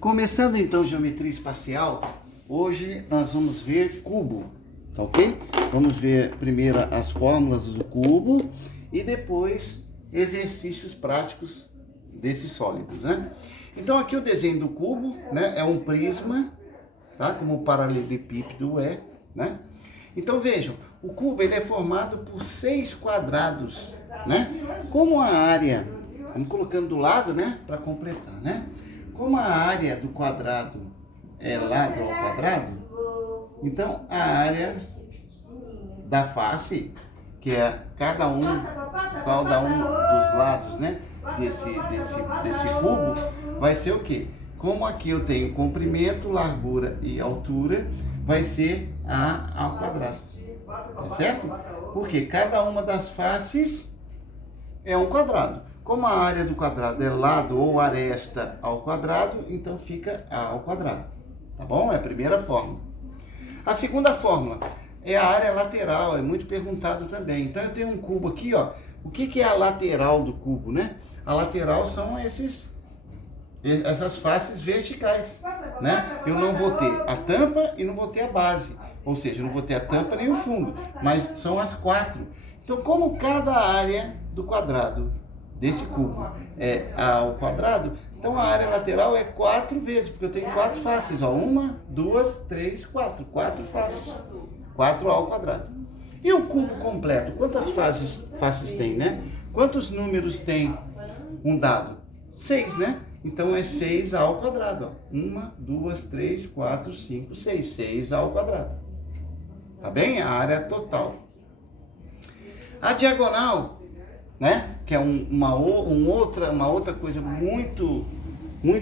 Começando então geometria espacial, hoje nós vamos ver cubo, tá ok? Vamos ver primeiro as fórmulas do cubo e depois exercícios práticos desses sólidos, né? Então aqui o desenho do cubo, né, é um prisma, tá? Como o paralelepípedo é, né? Então vejam, o cubo ele é formado por 6 quadrados, né? Como a área, vamos colocando do lado, né, para completar, né? Como a área do quadrado é lado ao quadrado, então a área da face, que é cada um dos lados, né, desse cubo, vai ser o quê? Como aqui eu tenho comprimento, largura e altura, vai ser A ao quadrado, tá certo? Porque cada uma das faces é um quadrado. Como a área do quadrado é lado ou aresta ao quadrado, então fica A ao quadrado, tá bom? É a primeira fórmula. A segunda fórmula é a área lateral, é muito perguntado também. Então eu tenho um cubo aqui, ó. O que é a lateral do cubo, né? A lateral são essas faces verticais, né? Eu não vou ter a tampa e não vou ter a base, ou seja, eu não vou ter a tampa nem o fundo, mas são as 4. Então, como cada área do quadrado desse cubo é A ao quadrado, então a área lateral é 4 vezes, porque eu tenho 4 faces, ó, 1, 2, 3, 4, 4 faces, 4A ao quadrado. E o cubo completo, quantas faces tem, né? Quantos números tem um dado? 6, né? Então é 6A ao quadrado, ó. 1, 2, 3, 4, 5, 6, 6A ao quadrado. Tá bem? A área total. A diagonal, né, que é uma outra coisa muito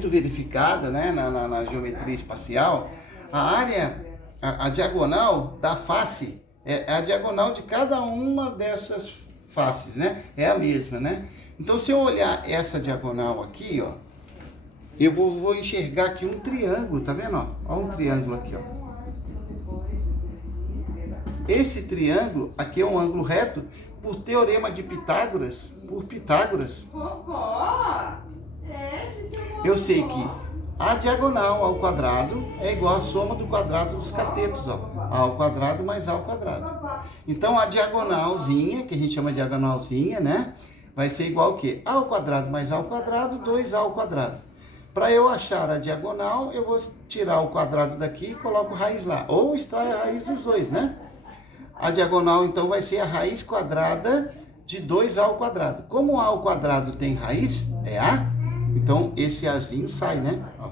verificada, né, na geometria espacial, a diagonal da face é a diagonal de cada uma dessas faces, né, é a mesma, né? Então se eu olhar essa diagonal aqui, ó, eu vou enxergar aqui um triângulo, tá vendo, ó? Ó, um triângulo aqui, ó. Esse triângulo aqui é um ângulo reto por teorema de Pitágoras, eu sei que a diagonal ao quadrado é igual à soma do quadrado dos catetos, ó, A ao quadrado mais A ao quadrado. Então a diagonalzinha, que a gente chama de diagonalzinha, né, vai ser igual ao quê? A ao quadrado mais A ao quadrado, 2A ao quadrado. Para eu achar a diagonal, eu vou tirar o quadrado daqui e coloco raiz lá, ou extrai a raiz dos dois, né? A diagonal, então, vai ser a raiz quadrada de 2A ao quadrado. Como A ao quadrado tem raiz, é A, então esse Azinho sai, né? Ó,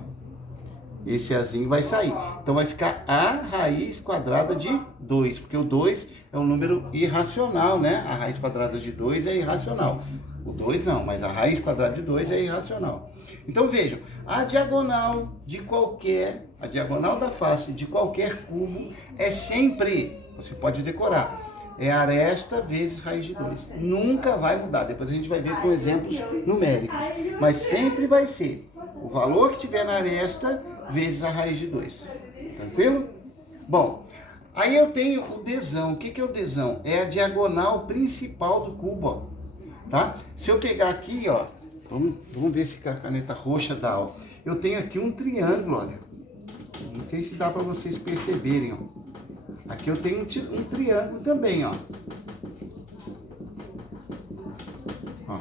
esse Azinho vai sair. Então vai ficar A raiz quadrada de 2, porque o 2 é um número irracional, né? A raiz quadrada de 2 é irracional. O 2 não, mas a raiz quadrada de 2 é irracional. Então vejam, a diagonal da face de qualquer cubo é sempre, você pode decorar, é aresta vezes raiz de 2. Nunca vai mudar, depois a gente vai ver com exemplos numéricos. Mas sempre vai ser o valor que tiver na aresta vezes a raiz de 2. Tranquilo? Bom, aí eu tenho o desão. O que é o desão? É a diagonal principal do cubo, ó. Tá? Se eu pegar aqui, ó, vamos ver se com a caneta roxa dá, ó. Eu tenho aqui um triângulo, olha. Não sei se dá para vocês perceberem, ó. Aqui eu tenho um triângulo também, ó. Ó.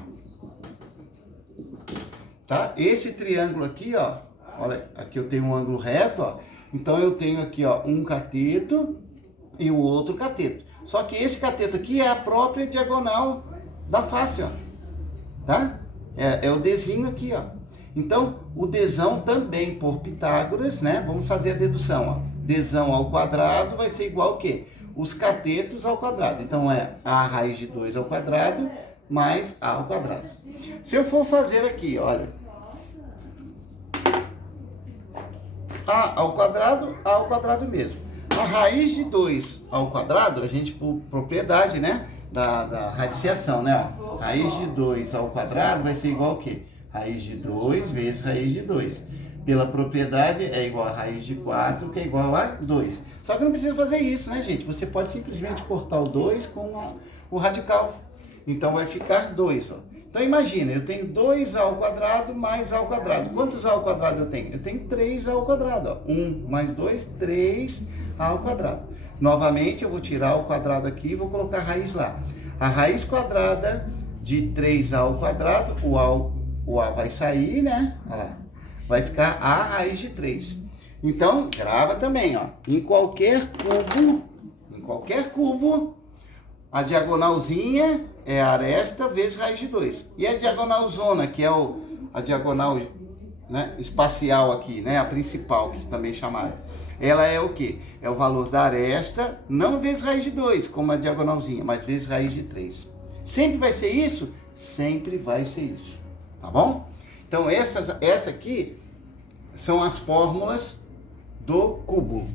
Tá? Esse triângulo aqui, ó. Olha, aqui eu tenho um ângulo reto, ó. Então eu tenho aqui, ó, um cateto e o outro cateto. Só que esse cateto aqui é a própria diagonal da face, ó. Tá? É o desenho aqui, ó. Então, o desão também por Pitágoras, né? Vamos fazer a dedução, ó. Desão ao quadrado vai ser igual ao quê? Os catetos ao quadrado. Então, é A raiz de 2 ao quadrado mais A ao quadrado. Se eu for fazer aqui, olha. A ao quadrado mesmo. A raiz de 2 ao quadrado, a gente, por propriedade, né? Da radiciação, né? Ó. Raiz de 2 ao quadrado vai ser igual ao quê? Raiz de 2 vezes raiz de 2. Pela propriedade é igual a raiz de 4, que é igual a 2. Só que não precisa fazer isso, né, gente? Você pode simplesmente cortar o 2 com o radical. Então vai ficar 2, ó. Então imagina, eu tenho 2a ao quadrado mais a ao quadrado. Quantos a ao quadrado eu tenho? Eu tenho 3a ao quadrado. Ó. 1 mais 2, 3a ao quadrado. Novamente, eu vou tirar o quadrado aqui e vou colocar a raiz lá. A raiz quadrada de 3a ao quadrado, o a vai sair, né? Olha lá. Vai ficar a raiz de 3. Então, grava também, ó. Em qualquer cubo, a diagonalzinha é a aresta vezes raiz de 2. E a diagonal zona, que é a diagonal, né, espacial aqui, né? A principal, que também chamaram. Ela é o quê? É o valor da aresta, não vezes raiz de 2, como a diagonalzinha, mas vezes raiz de 3. Sempre vai ser isso? Sempre vai ser isso. Tá bom? Então, essa aqui são as fórmulas do cubo.